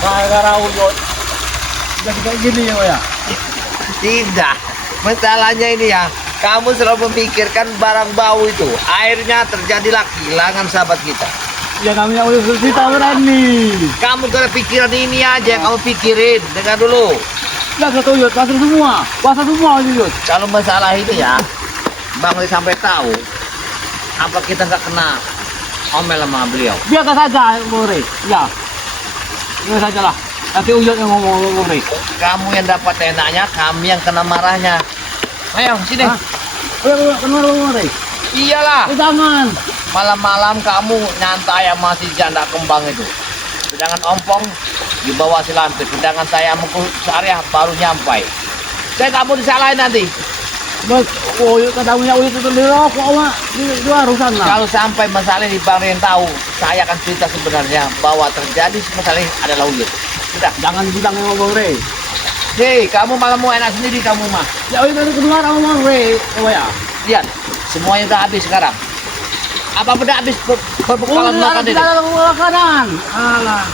Gara-gara uyut. Jadi kayak gini ya. Tidak. Masalahnya ini ya, kamu selalu memikirkan barang bau itu. Akhirnya terjadilah kehilangan sahabat kita. Ya namanya uyut kita berani. Kamu gak ada pikiran ini aja yang kamu pikirin. Dengar dulu. Ya satu uyut, basah semua uyut. Kalau masalah ini ya, Bang Lee sampai tahu, apa kita nggak kena omel sama beliau? Biarkan saja, Mure. Ya, biarkan saja lah. Nanti uyut yang ngomong Mure. Kamu yang dapat enaknya, kami yang kena marahnya. Ayo, sini. Uyut, kenal Mure. Iyalah, Jangan. malam-malam kamu nyantai sama si janda kembang itu. Sedangkan ompong dibawa si lantai. Sedangkan saya mukul searea baru nyampai. Saya kamu disalahin nanti. Bos, uyut katamunya uyut itu di rokok, Mak. Di luar sana. Kalau sampai masalah ini Bang Ren tahu, saya akan cerita sebenarnya bahwa terjadi masalah ini adalah uyut. Sudah. Jangan bilang sama Mure. Hei, kamu malah mau enak sendiri kamu mah. Ya uyut itu keluar sama Mure. Oh ya. Lihat, semuanya udah habis sekarang. Apa udah habis berbekalan makan ini? Tidak ada makanan. Alah.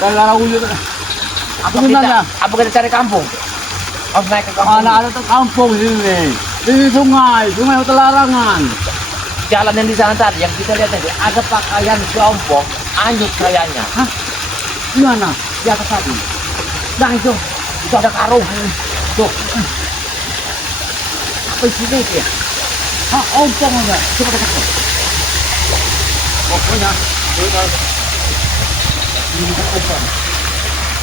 Gara-gara uyut. Apa kita cari kampung? Harus naik ke kampung. Mana ada kampung sini. Ini sungai larangan. Jalan yang di sana tadi, yang kita lihat tadi, ada pakaian si ompong, anjut kayaknya. Hah? Di mana? Di atas tadi. Nah itu ada karung. Tuh. Apa isinya itu ya? Hah, ompong enggak? Coba kita cek. Pokoknya, ini kan ompong.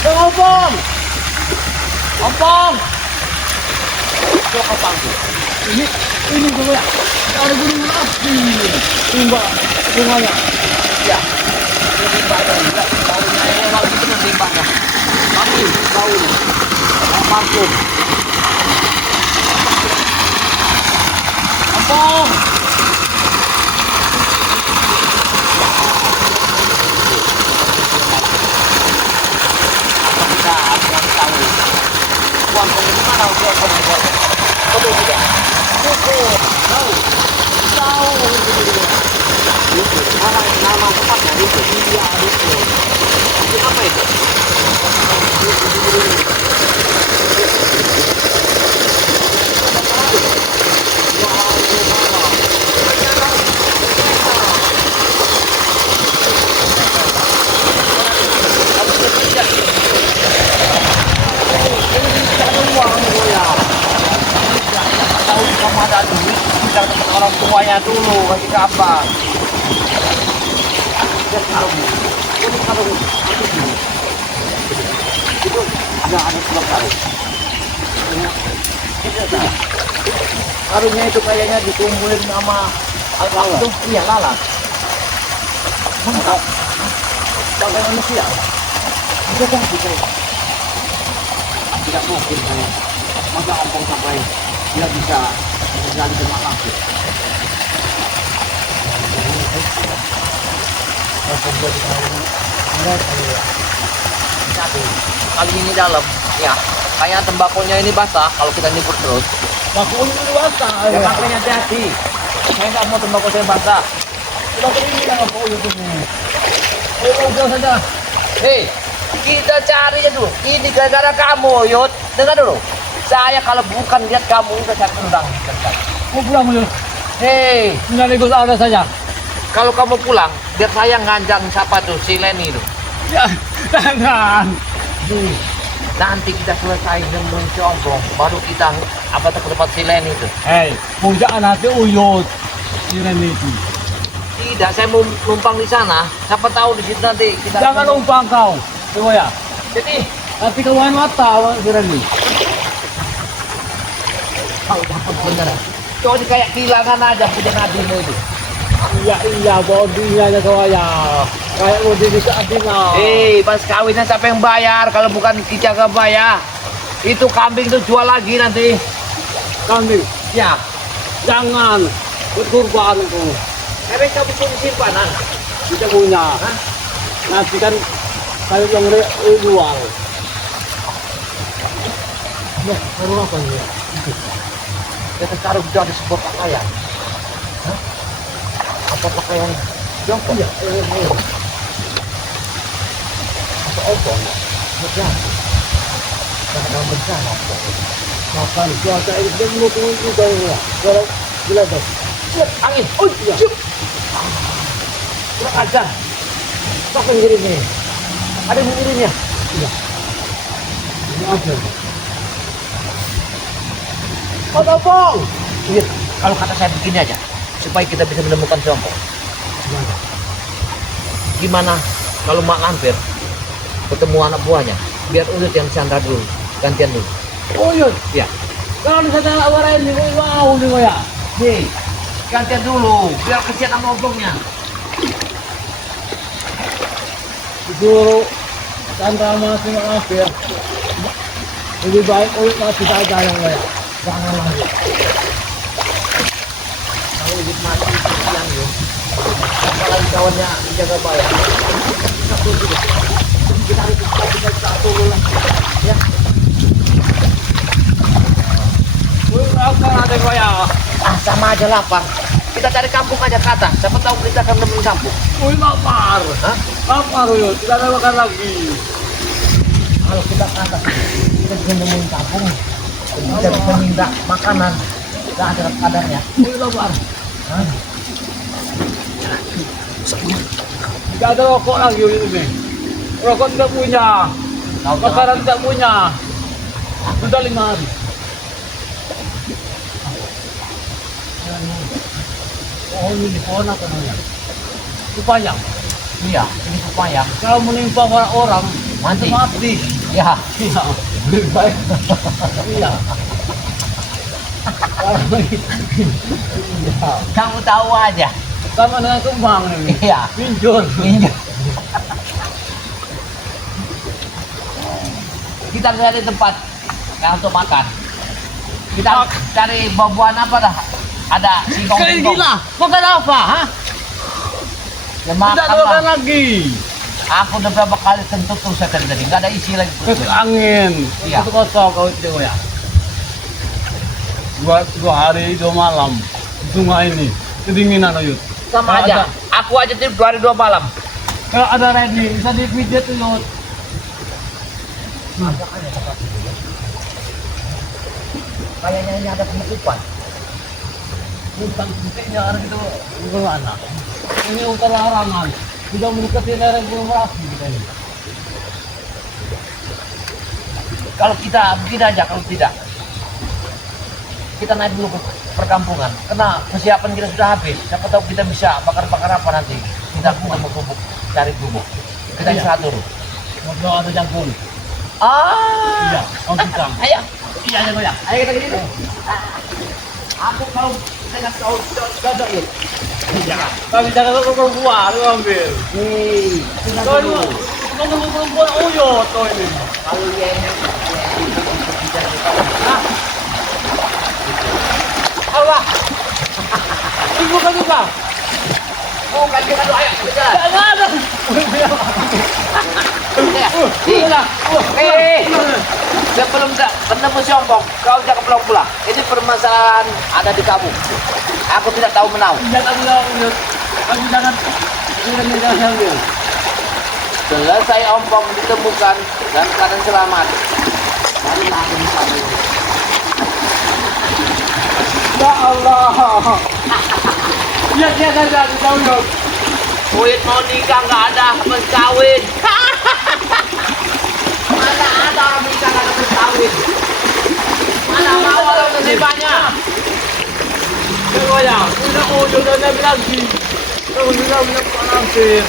Ompong! Ompong! Itu apa tuh? Ini dulu ya. Ada gunung api. Timbak bunganya. Ya. Ini badan, ya. Baunya ini waktu itu menembaknya. Tapi baunya. Parfum. Ompong! Kita akan tahu. Uang dari mana uang kamu buat? Betul tidak? Betul. Tahu. Tahu. Itu nama tempatnya itu. Iya itu. Itu apa itu? Kamu ada duit, bilang ke orang tuanya dulu, kasih kabar. Ini karung itu ada sebelah karung. Karungnya itu kayaknya dikumpulin sama lalat itu, iya lalat. Mantap. Pakai manusia. Itu kan gitu. Tidak mungkin saya. Masa ompong sampai dia bisa berjalan ke belakang. Satu, kali ini dalam, ya. Kayak tembakonya ini basah kalau kita nyebur terus. Baku ini basah. Ya makanya hati-hati. Saya nggak mau tembakau saya basah. Baku ini yang apa uyut ini? Udah saja. Hei, kita cari aja dulu. Ini gara-gara kamu, Yud. Dengar dulu. Saya kalau bukan lihat kamu udah saya tendang. Mau pulang uyut. Hei, Tinggal ikut ada saja. kalau kamu pulang, biar saya nganjang siapa tuh si Leni itu. Ya, jangan. Nanti kita selesai nemuin si ompong, baru kita apa ke tempat si Leni itu. Hei, puncak nanti uyut. Ini itu. Tidak, saya mau numpang di sana. Siapa tahu di situ nanti kita. Jangan numpang kau. Coba ya. Jadi, Nanti kawan mata Firani. kau dapat bener. Coba kayak kehilangan aja punya nadimu itu. Iya, bodinya aja kau ya. Kayak bodi di adina. Pas kawinnya siapa yang bayar? Kalau bukan kita gak bayar. Itu kambing tuh jual lagi nanti. Kambing. Ya. Jangan. Berkurban aku. Tapi kamu punya simpanan. Kita punya. Hah? Nanti kan kayu yang jual. Ya, baru apa ini? Kita taruh di sebuah pakaian. Hah? Apa pakaian Jongkok? Iya, ompong. Hati-hati. Karena bencana ompong. Makan cuaca ini dan menutupin juga ya. Kalau gila tuh. Siap angin. Oh iya. Siap. Kurang ajar. Siapa yang ngirim ini? Ada yang mengirimnya? Iya. Ini aja. Oh, ompong. Iya. Kalau kata saya begini aja, supaya kita bisa menemukan si ompong. Gimana kalau Mak Lampir ketemu anak buahnya, biar Uyut yang sandra dulu, gantian dulu. Uyut? Ya. Kalau di sana awalnya ini, wow nih ya. Nih, gantian dulu, biar kesian sama ompongnya. Disuruh Sandra masih Lampir. Lebih baik Uyut masih saja yang ya. Jangan lagi. Kalau Uyut mati, kesian yuk. Apalagi kawannya dijaga baik. Kita harus satu lah. Ya. Akan ada kaya. Ah, sama aja lapar. Kita cari kampung aja ke atas. Siapa tahu kita akan nemuin kampung. Lapar. Hah? Lapar Uyut, tidak ada makan lagi. Kalau kita ke atas, kita bisa nemuin kampung. Kita bisa minta makanan. Gak ada kadarnya. Lapar. Hah? Tidak ada rokok lagi Uyut ini. Rokok tidak punya. Makanan tidak punya. Sudah 5 hari. Oh ini di pohon apa namanya? Upayang. Iya, ini supaya Kalau menimpa orang mati. mati. Ya, Iya. Lebih baik. Iya. Iya. kamu tahu aja. Sama dengan kembang ini. Iya. Pinjol. Ini. Kita cari tempat untuk makan. Kita cari buah-buahan apa dah? Ada singkong. Kalian gila. Makan apa? Hah? Ya Tidak makan ada makan lah. lagi. Aku udah berapa kali kentut terus saya tadi. Nggak ada isi lagi. Ke angin. Iya. Itu kosong kau itu ya. Dua hari 2 malam. Sungai ini kedinginan Uyut. Sama Kalau aja. ada- Aku aja tidur 2 hari 2 malam. Kalau ada ready bisa dipijat Uyut. Kayaknya ini ada penutupan. Hutan titiknya orang itu bagaimana? Ini hutan larangan. Sudah mendekati lereng Gunung Merapi kita ini. Kalau kita begini aja, kalau tidak kita naik dulu ke perkampungan. Karena persiapan kita sudah habis. Siapa tahu kita bisa bakar-bakar apa nanti. Kita mau kubuk, cari gubuk. Kita Iya. istirahat dulu. Ngobrol ada jagung. Ah, Iya, om pisang. ayo, Iya, jagung ya. ayo kita gini. Aku mau dengan kau cocok ya. Iya. Tapi jangan lupa perempuan, lu ambil. Nih, Kau ini, kau nunggu perempuan Uyut, kau ini. kalau dia ini Hah? Allah, Ibu kan juga. mau ganti kan ayo kita. Jangan ada. Iya. Sebelum ketemu si Ompong, kau jangan pulang-pulang. Ini permasalahan ada di kamu. Aku tidak tahu menau. Jangan bilang Uyut. Tapi jangan ambil. Selesai Ompong ditemukan dan keadaan selamat, barulah aku bisa ambil. Ya Allah. Ya jangan Uyut. Uyut mau nikah nggak ada habis kawin. Mana ada orang nikah nggak ada habis kawin? Mana mau orang menerimanya? Jago ya. Udah Uyut dan Nabi lagi. Kau bilang Pak Lampir.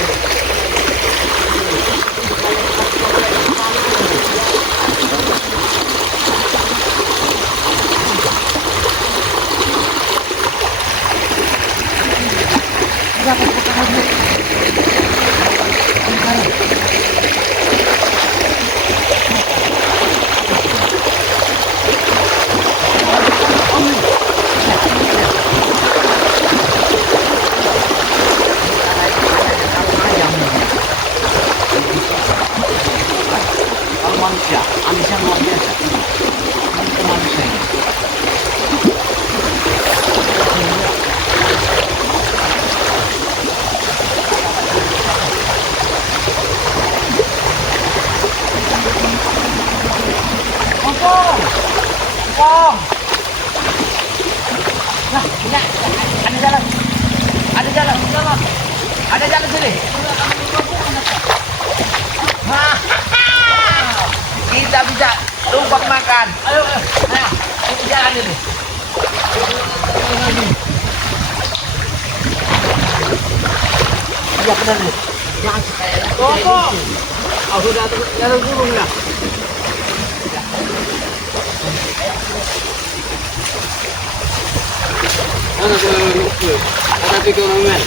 Opong. Nah, ini ada jalan. Ada jalan. Ada jalan sini. Kita bisa numpang makan. Ayo. Nah, ini jalan ini. Iya benar nih. Jangan kayak Opong. Oh, sudah jalan gulung ya. Ada tiga orang men.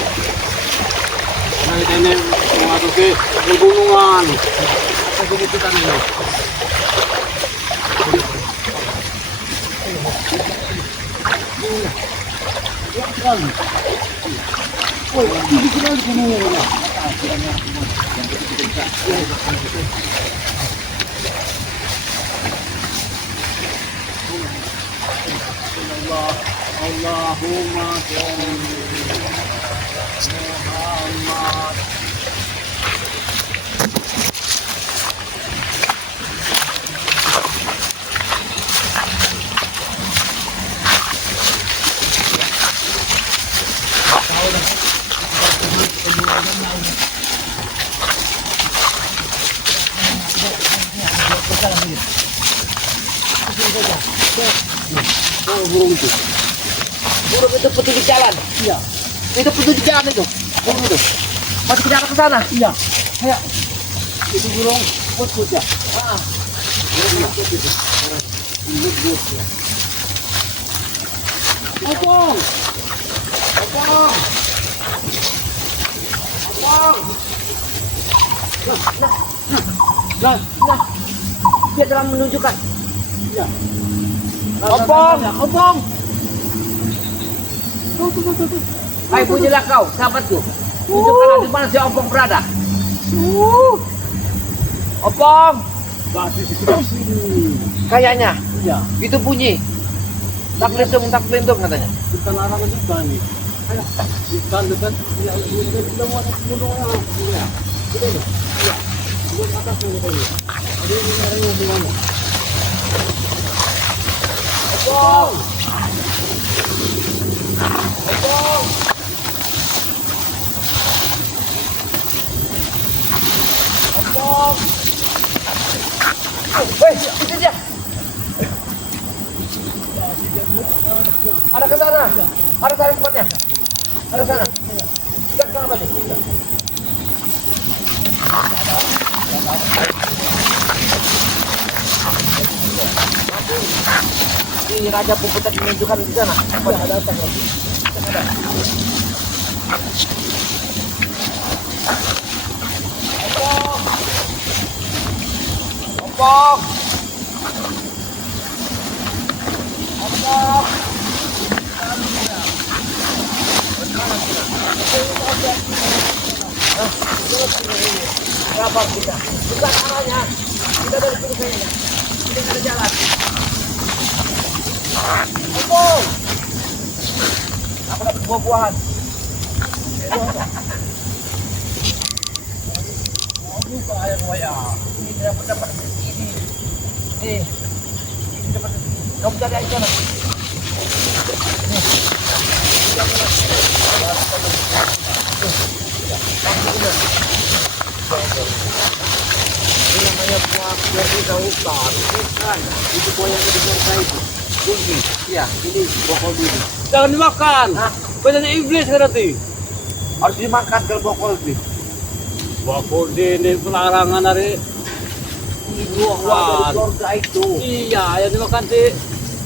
Karena kita ini memasuki pegunungan. Apa kebutuhan ini? Oh, ini kita di sini ya. Allahumma sholli Muhammad. Burung itu. Burung itu petunjuk jalan. Iya. Itu petunjuk jalan itu. Burung itu. Masih ke arah ke sana. Iya. Kayak itu burung put ya. Burung put itu. Burung ya. Opong. Opong. Opong. Nah. Dia telah menunjukkan. Iya. Opong. Opong. Tuh. Hai bunyilah kau, sahabatku. Tunjukkanlah di mana si Opong berada. Opong. Masih di sebelah sini. Kayaknya. Iya. Itu bunyi. Tak pelindung katanya. Kita larang juga nih. Ayo. Dekat. Ya, kita mau ke gunungnya. Iya. Kita itu. Iya. Gunung atas ini tadi. Ada yang nyari di mana? Opong. Opong. Opong. Hei, itu dia. Ada ke sana. Ada sana tempatnya. Ada sana. Kita ke sana tadi. Ini Raja Puputan menunjukkan di sana. Ada datang lagi. Ada. Opong. Opong. Opong. Kabar kita. Bukan arahnya. Kita dari sini kayaknya. Kita ada jalan. Opong. Aku dapat buah-buahan. Buka air waya. Ini dapat ini. Ini dapat. Kamu cari air sana. Ini namanya buah kita hutan. Bukan. Itu buah yang besar itu. Kunci. Iya. Ini buah kolbi. Jangan dimakan. Banyak iblis nanti. Harus dimakan kalau bokol itu. Buah kolbi ini pelarangan dari Dari surga itu. Iya, yang dimakan di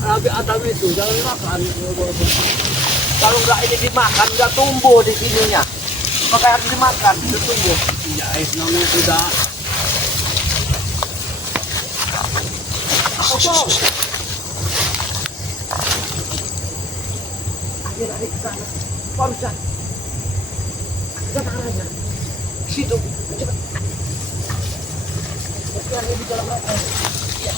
Nabi Adam itu. Jangan dimakan. Kalau nggak ini dimakan nggak tumbuh di sininya. Maka harus dimakan, itu tumbuh. Iya, itu namanya sudah. Opong. Adik ke sana. Kau bisa. Ke arahnya. Situ. Cepat. Masih ada di dalam air. Iya.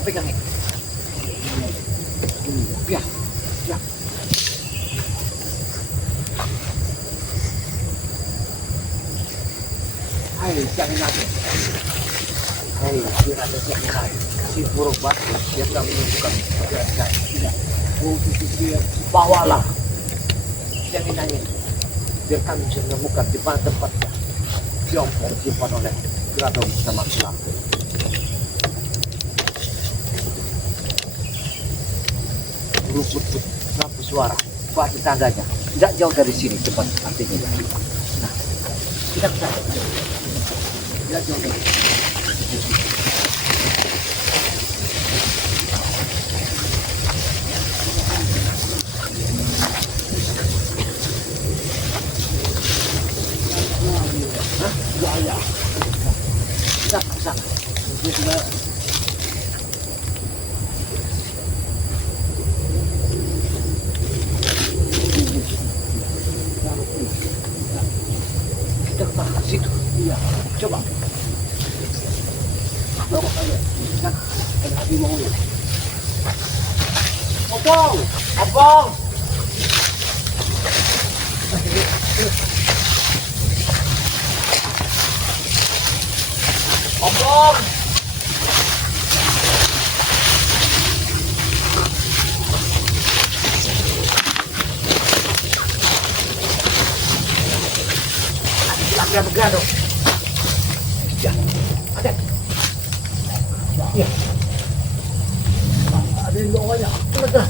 kau pegang ini. Ya, ya. Hai, jangan lagi. Hai, kira ada siapa hai. Si buruk batu, dia telah menunjukkan keadaan. Tidak. Oh, dia bawalah. Jangan nanya. Biar kami bisa menemukan di mana tempatnya. Tiongkok disimpan oleh Grandong sama Silam. Ruput-ruput lampu suara, batu tandanya. Tidak jauh dari sini tempat artinya. Nah, kita bisa. Tidak jauh dari sini. Ya. Bisa. Dia sudah. Kita ke situ. Iya. Coba. Coba saja. Kan ada hati mau. Abang. Abang. Ada bergadang. Ya, ada. Ya. Ada di bawahnya. Sudah.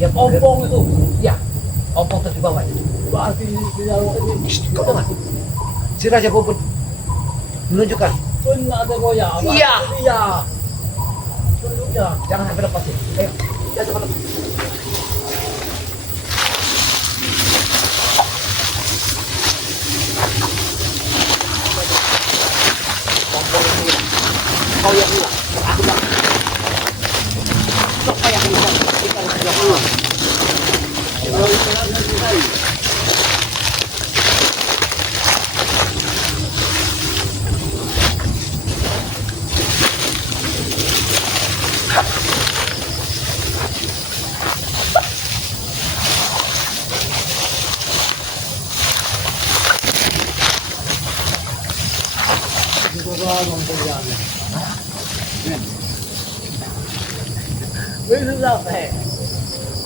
Ya, ompong itu. Ya, ompong terus di bawah. Berarti di dalam ini. Kau dengar? Si Raja Bobot menunjukkan. Pun ada goyang. Iya. Iya. Tunjuknya. Jangan sampai lepas ya. Ayo, ya cepat. Kompor ini. Kau yang hilang. Aku tak. Kau yang hilang. Kita harus yang hilang. Kalau kita selesai.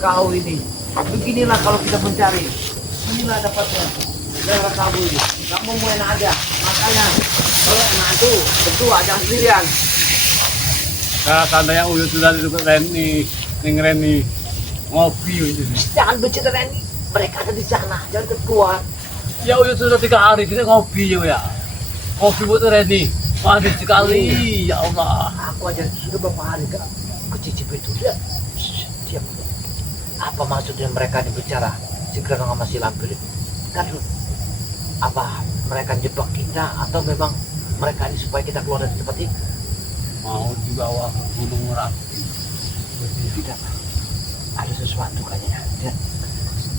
Kau ini, beginilah kalau kita mencari. Inilah dapatnya daerah kamu ini. Kamu mau enak aja, makanya kalau enak itu berdua jangan sendirian. Nah, tandanya Uyut sudah duduk Reni, Reni ngopi itu. Jangan bercerita Reni, mereka ada di sana, jangan keluar. Ya Uyut sudah 3 hari kita ngopi ya. Ngopi buat Reni. Manis sekali, ya Allah. Aku aja sudah beberapa hari ke cicip itu. Lihat, diam. Apa maksudnya mereka dibicara si Grandong sama si Lampir itu? Kan apa mereka jebak kita atau memang mereka ini supaya kita keluar dari tempat ini? Mau dibawa ke Gunung Merapi. Tidak, ada sesuatu kayaknya.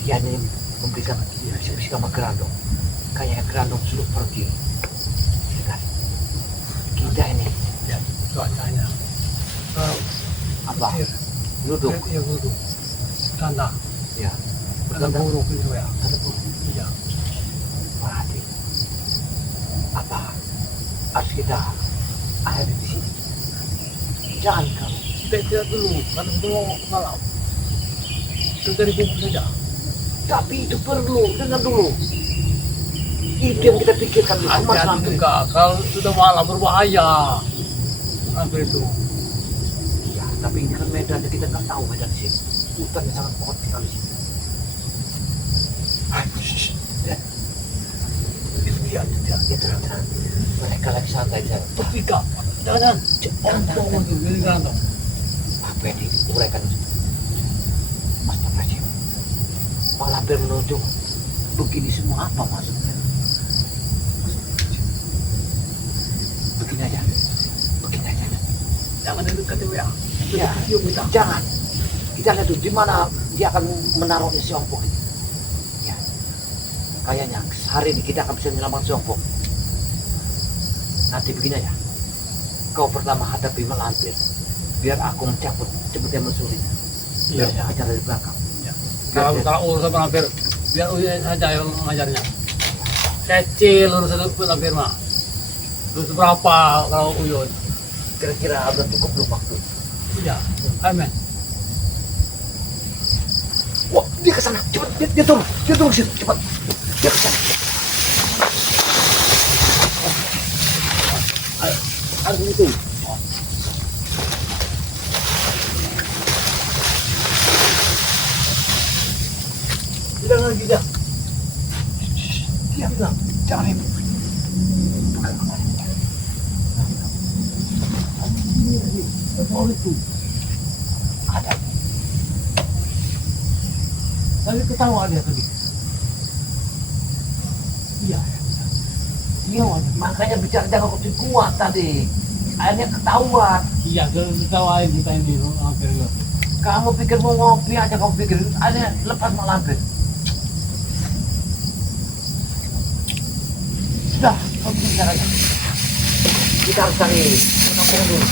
Dia hanya memberikan bisik-bisik sama Grandong. Kayaknya Grandong suruh pergi. Kan? Kita ini. Ya, cuacanya. Apa? Duduk. Ya duduk. Tanda. Ya. Ada buruk itu ya. Ada buruk. Iya. Berarti apa? Harus kita ada di sini. Jangan kamu. Kita istirahat dulu, karena sudah mau malam. Kita dari bubuk saja. Tapi itu perlu, dengar dulu. Itu yang kita pikirkan dulu. Hati-hati juga, kalau sudah malam berbahaya. Apa itu? Ya, tapi ini kan medan, kita nggak tahu medan di sini. Hutannya sangat kuat sekali di sini. Ya. Lihat, Ya, tenang. Mereka lagi santai saja. bertiga. Jangan, ompong itu, ini Grandong. Apa yang diuraikan? Astagfirullahaladzim. Malah hampir menunjuk. Begini semua apa maksudnya? Begini aja. Jangan dekat ya. Ya, Cium kita. jangan. Kita lihat dulu di mana dia akan menaruhnya si ompong ini. Ya. Kayaknya hari ini kita akan bisa menyelamatkan si ompong. Nanti begini aja. kau pertama hadapi malampir. Biar aku mencabut yang mencuri. Iya, Biar ajar dari belakang. Kalau urusan malampir, biar Uyun saja yang mengajarnya. Kecil urusan malampir mah. Terus berapa kalau Uyun? Kira-kira udah cukup belum waktu? Iya, amin. Wah, dia ke sana. Cepat, dia turun ke situ, cepat. Dia ke sana. Harus itu. Bilang lagi dah. Dia bilang, jangan ribut. Ini, betul itu. Ada. Tapi ketawa dia tadi. Iya. Iya, makanya bicara jangan kucing kuat tadi. Akhirnya ketahuan. Iya, ketawain kita ini hampir lo. Kamu pikir mau ngopi aja, kamu pikir akhirnya lepas malampir. Sudah, kamu bicara aja. Kita harus cari penampungan dulu.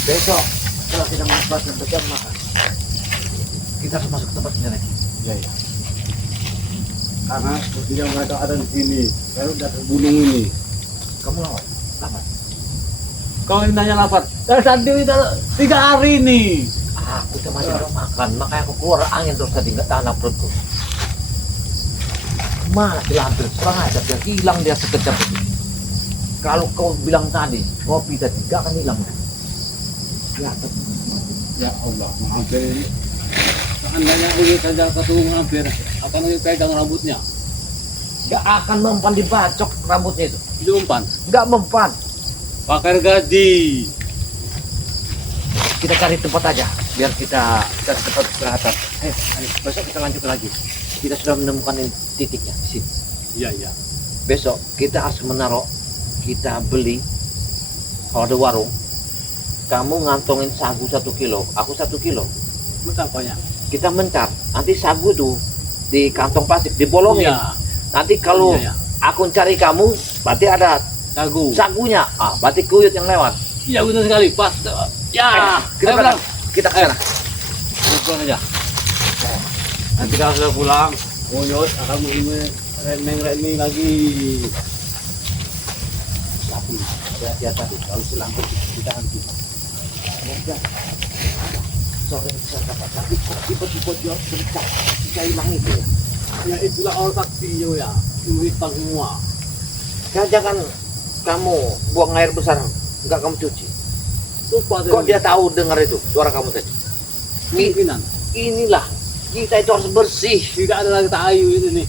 Besok setelah kita makan dan berjam makan, kita harus masuk ke tempat ini lagi. Iya, iya. Karena sepertinya mereka ada di sini. Baru dari gunung ini. Kamu lawan, lawan. Kau ini nanya lapar. Dari tadi kita 3 hari nih. Aku cuma belum makan, makanya aku keluar angin terus tadi nggak tahan perutku. Mati lampir, serang aja biar hilang dia sekejap itu. Kalau kau bilang tadi, kopi tadi nggak akan hilang. Ya, Ya Allah, hampir ini. Seandainya Uyun saja ketemu hampir, akan Uyun pegang rambutnya. nggak akan mempan dibacok rambutnya itu. Itu umpan. Nggak mempan. Pakar gaji. Kita cari tempat aja, biar kita cari tempat istirahatan. Ayo, besok kita lanjut lagi. Kita sudah menemukan titiknya di sini. Iya, iya. Besok kita harus menaruh, kita beli. Kalau ada warung, kamu ngantongin sagu 1 kilo, aku 1 kilo. Betapanya? Kita mencar, nanti sagu tuh di kantong plastik dibolongin. Iya. Nanti kalau Iya, iya. aku cari kamu, berarti ada Sagu. sagunya. Berarti kuyut yang lewat. Iya, benar sekali. Pas. Ya. Kita Ayo, berangkat. pulang. Kita ke sana. Pulang aja. Nanti kalau sudah pulang, Uyun akan remeng-remeng lagi. Tapi hati-hati tadi, kalau selampir kita henti. Ya, sore bisa dapat, tapi kok tiba-tiba dia bercak, bisa hilang itu ya. Ya itulah orang saksi ya. Ilmu hitam semua. Jangan kamu buang air besar, enggak kamu cuci. Lupa Kok dia tahu dengar itu suara kamu tadi? kemungkinan. Inilah kita itu harus bersih. Tidak ada lagi tayu itu nih.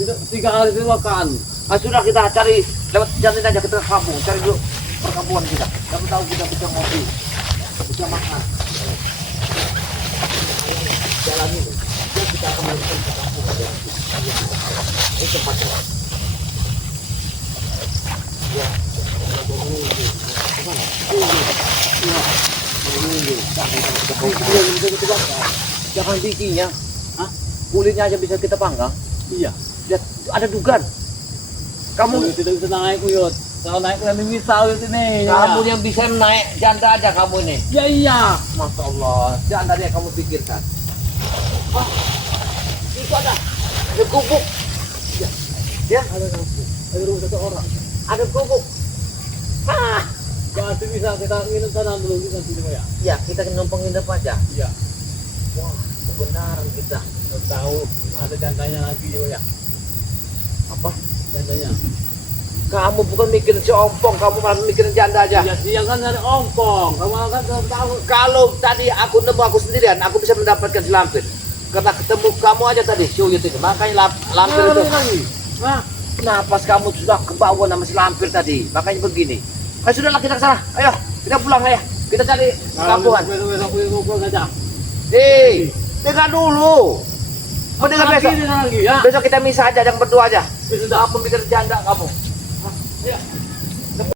Tidak 3 hari itu makan. Sudah kita cari lewat jalan aja kita ke kampung, cari dulu perkampungan kita. Kamu tahu kita bisa ngopi, bisa makan. Jalan itu, ya kita akan menemukan ke kampung aja. Ini tempatnya. Ya, jangan bikinnya, kulitnya aja bisa kita panggang. Iya. Lihat, ada dugaan. Kamu Tidak bisa naik Uyut. Kalau naik lebih bisa Uyut ini. kamu yang bisa naik janda aja kamu ini. Ya iya. Masya Allah, janda yang kamu pikirkan. Itu ada gubuk. Ya, Ada kampung. Ada rumah 1 orang. ada gubuk. Berarti bisa kita nginep sana dulu kita sini ya. Ya, kita numpang nginep aja. Iya. Wah, kebenaran kita. Mau tahu ada jandanya lagi ya. Apa? Jandanya. Kamu bukan mikirin si ompong, kamu malah mikirin janda aja. Ya siang kan dari ongkong. Kamu kan tahu. Kalau tadi aku nemu aku sendirian, aku bisa mendapatkan si lampir. Karena ketemu kamu aja tadi, si Uyut itu. Makanya lampir itu. lagi. Nah, Napas kamu sudah kebawa sama si lampir tadi. Makanya begini. Sudahlah kita ke sana. Ayo, kita pulang ya. Kita cari kampungan. Besok ngobrol saja. Dengar dulu. Mendengar besok. Lagi ya. Besok kita misah aja, jangan berdua aja. Sudah aku mikir janda kamu. Ya.